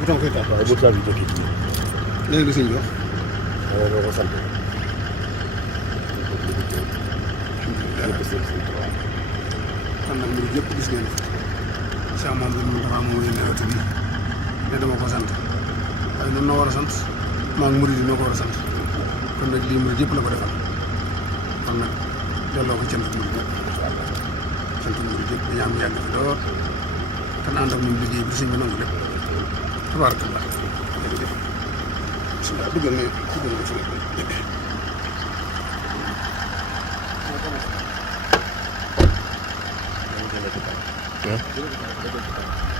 bu taw koy taal. waaye bu taw bi jógee ci léegi la sëñ bi wax. waaw doo ko sant. kon nag mbir yëpp gis ngeen Cheikh Mamadou Moustapha moom la ñu nawet bi ne dama ko sant waaye noonu noo war a sant maa ngi murid yi noo ko war a sant kon nag lii murid yëpp la ko defal kon nag delloo ko cant murid yëpp cant murid yëpp dañu am yàgg fi lool te ànd ak ñun liggéey bi sëñ bi nangu lépp tabaarakallah jërëjëf bisimilah duggal na Huh?